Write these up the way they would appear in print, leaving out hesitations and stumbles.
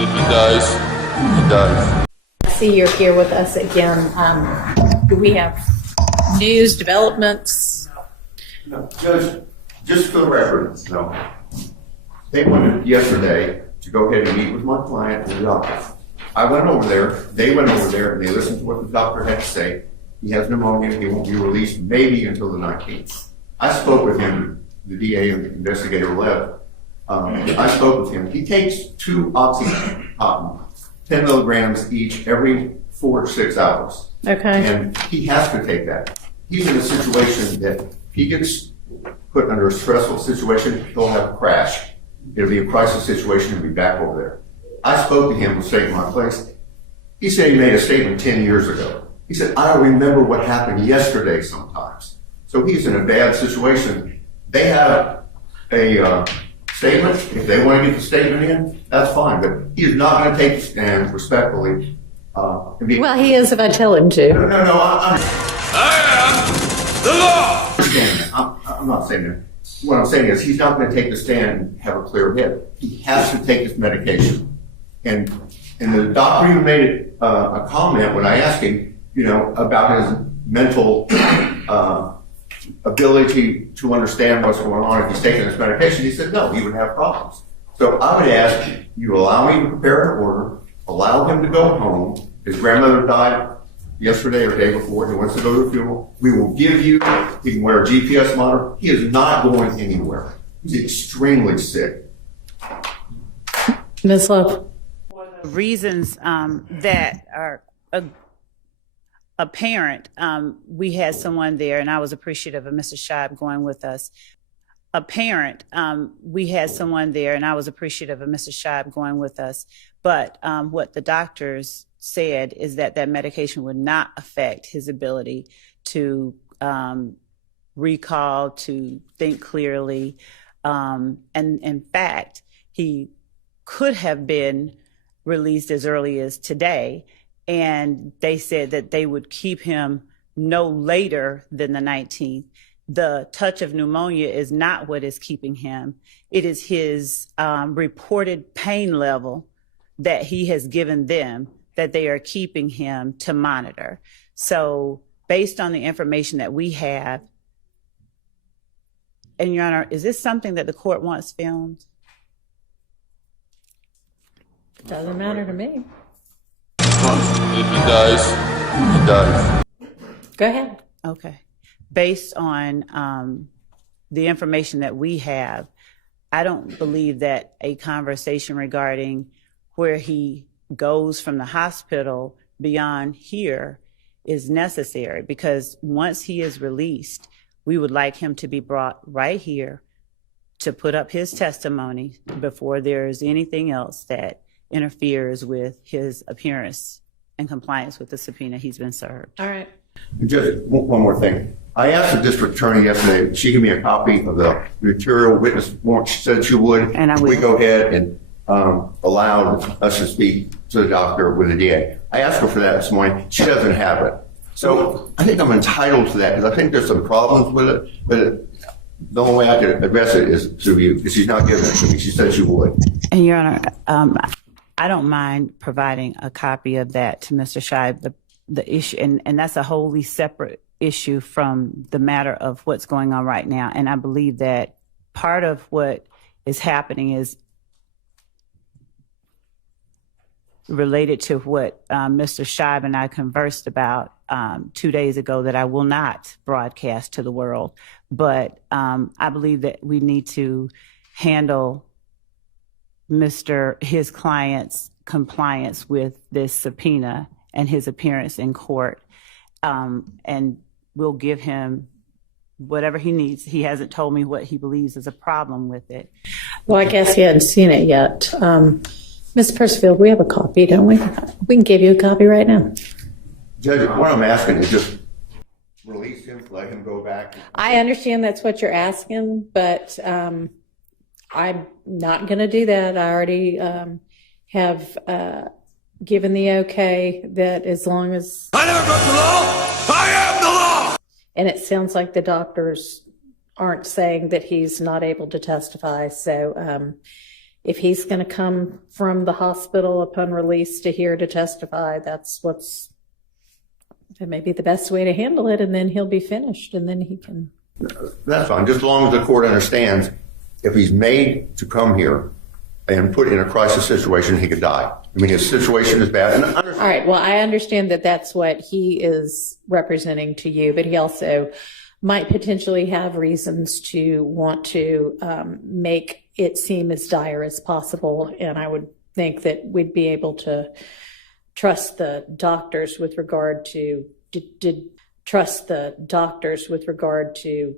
If he dies, he dies. I see you're here with us again. Do we have news, developments? No, Judge, just for the record, no. They wanted yesterday to go ahead and meet with my client and the doctor. I went over there, they went over there, and they listened to what the doctor had to say. He has pneumonia, he won't be released maybe until the 19th. I spoke with him, the DA and the investigator left. I spoke with him. He takes 2 oxycontin, 10 milligrams each every 4 to 6 hours. Okay. And he has to take that. He's in a situation that if he gets put under a stressful situation, he'll have a crash. It'll be a crisis situation, he'll be back over there. I spoke to him with State My Place. He said he made a statement 10 years ago. He said, I remember what happened yesterday sometimes. So he's in a bad situation. They have a statement. If they want to get the statement in, that's fine. But he is not going to take a stand respectfully. Well, he is if I tell him to. No, I am the law! I understand that. I'm not saying that. What I'm saying is he's not going to take the stand and have a clear head. He has to take his medication. And the doctor even made a comment when I asked him, about his mental ability to understand what's going on if he's taking this medication. He said no, he would have problems. So I would ask you allow me to prepare an order, allow him to go home. His grandmother died yesterday or the day before. He wants to go to the funeral. We will give you, he can wear a GPS monitor. He is not going anywhere. He's extremely sick. Ms. Love. Reasons that are apparent. We had someone there, and I was appreciative of Mr. Scheib going with us. We had someone there, and I was appreciative of Mr. Scheib going with us. But what the doctors said is that medication would not affect his ability to recall, to think clearly. And in fact, he could have been released as early as today. And they said that they would keep him no later than the 19th. The touch of pneumonia is not what is keeping him. It is his reported pain level that he has given them that they are keeping him to monitor. So based on the information that we have, and Your Honor, is this something that the court wants filmed? Doesn't matter to me. If he dies, he dies. Go ahead. Okay. Based on the information that we have, I don't believe that a conversation regarding where he goes from the hospital beyond here is necessary, because once he is released, we would like him to be brought right here to put up his testimony before there's anything else that interferes with his appearance and compliance with the subpoena he's been served. All right. Just one more thing. I asked the district attorney yesterday, she gave me a copy of the material witness warrant. She said she would. And I will. We go ahead and allow us to speak to the doctor with the DA. I asked her for that this morning. She doesn't have it. So I think I'm entitled to that because I think there's some problems with it. But the only way I can address it is through you, because she's not giving it to me. She said she would. And Your Honor, I don't mind providing a copy of that to Mr. Scheib. The issue, and that's a wholly separate issue from the matter of what's going on right now. And I believe that part of what is happening is related to what Mr. Scheib and I conversed about 2 days ago that I will not broadcast to the world. But I believe that we need to handle his client's compliance with this subpoena and his appearance in court. And we'll give him whatever he needs. He hasn't told me what he believes is a problem with it. Well, I guess he hadn't seen it yet. Ms. Percival, we have a copy, don't we? We can give you a copy right now. Judge, what I'm asking is just release him, let him go back. I understand that's what you're asking, but I'm not going to do that. I already have given the okay that as long as... I never broke the law! I am the law! And it sounds like the doctors aren't saying that he's not able to testify. So if he's going to come from the hospital upon release to here to testify, that may be the best way to handle it, and then he'll be finished, and then he can. That's fine, just as long as the court understands if he's made to come here and put in a crisis situation, he could die. I mean, his situation is bad. And All right, well, I understand that that's what he is representing to you, but he also might potentially have reasons to want to make it seem as dire as possible, and I would think that we'd be able to trust the doctors with regard to trust the doctors with regard to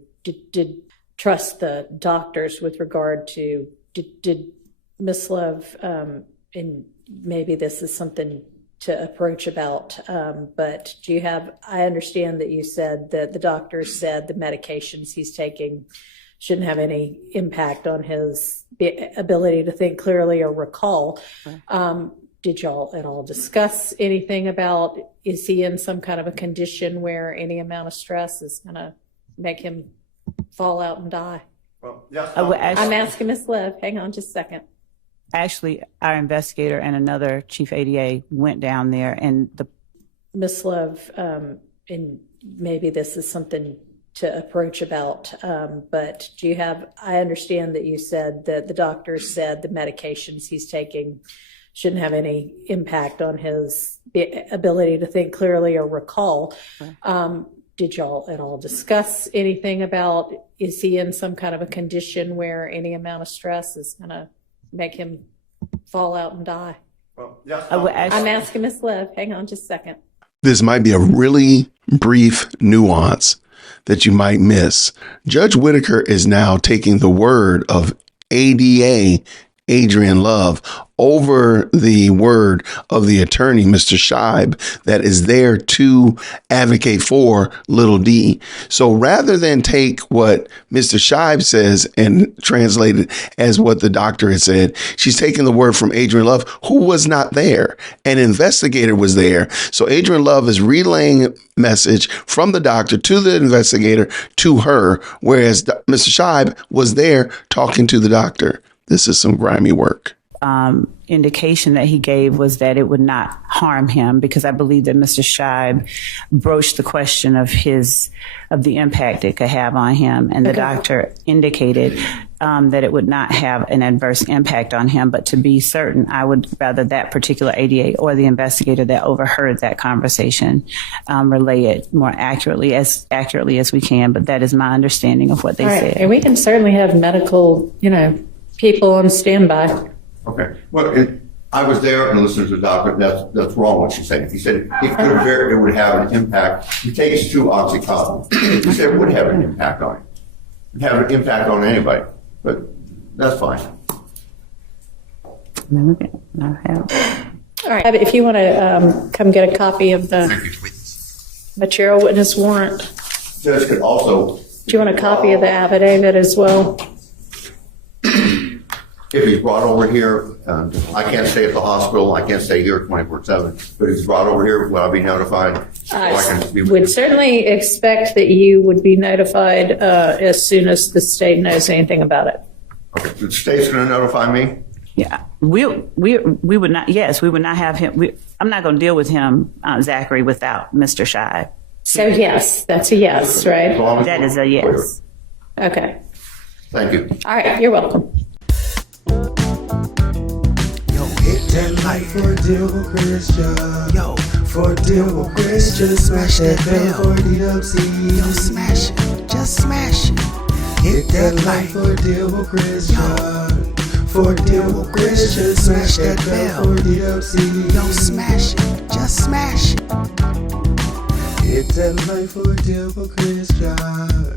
Miss Love, and maybe this is something to approach about, but do you have, I understand that you said that the doctors said the medications he's taking shouldn't have any impact on his ability to think clearly or recall. Did y'all at all discuss anything about, is he in some kind of a condition where any amount of stress is going to make him fall out and die? Well, yeah, I'm asking Ms. Lev. Hang on just a second. Actually, our investigator and another chief ADA went down there, and Ms. Lev, and maybe this is something to approach about, but do you have, I understand that you said that the doctors said the medications he's taking shouldn't have any impact on his ability to think clearly or recall. Did y'all at all discuss anything about, is he in some kind of a condition where any amount of stress is going to make him fall out and die? well, yeah, I'm asking Ms. Lev. Hang on just a second. This might be a really brief nuance that you might miss. Judge Whitaker is now taking the word of ADA Adrian Love over the word of the attorney, Mr. Scheib, that is there to advocate for Lil D. So rather than take what Mr. Scheib says and translate it as what the doctor had said, she's taking the word from Adrian Love, who was not there. An investigator was there. So Adrian Love is relaying a message from the doctor to the investigator to her, whereas Mr. Scheib was there talking to the doctor. This is some grimy work. Indication that he gave was that it would not harm him, because I believe that Mr. Scheib broached the question of the impact it could have on him, and the doctor indicated that it would not have an adverse impact on him. But to be certain, I would rather that particular ADA or the investigator that overheard that conversation relay it more accurately as we can. But that is my understanding of what they said. And we can certainly have medical, people on standby. Okay. Well, I was there and listened to the doctor. That's wrong what she said. He said it would have an impact. He takes 2 OxyContin. He said it would have an impact on him. It would have an impact on anybody. But that's fine. All right. If you want to come get a copy of the material witness warrant. Judge could also. Do you want a copy of the affidavit as well? If he's brought over here, I can't stay at the hospital. I can't stay here 24/7. But if he's brought over here, will I be notified? I would certainly expect that you would be notified as soon as the state knows anything about it. Okay. The state's going to notify me? Yeah, we would not. Yes, we would not have him. I'm not going to deal with him, Zachary, without Mr. Scheib. So yes, that's a yes, right? That is a yes. Okay. Thank you. All right. You're welcome. Hit that like for a deal with Christian. Yo, for a deal with Christian. Smash that bell for DWC. Yo, smash it. Just smash it. Hit that like for a deal with Christian. For a deal with Christian. Smash that bell for DWC. Yo, smash it. Just smash it. Hit that like for a deal with Christian.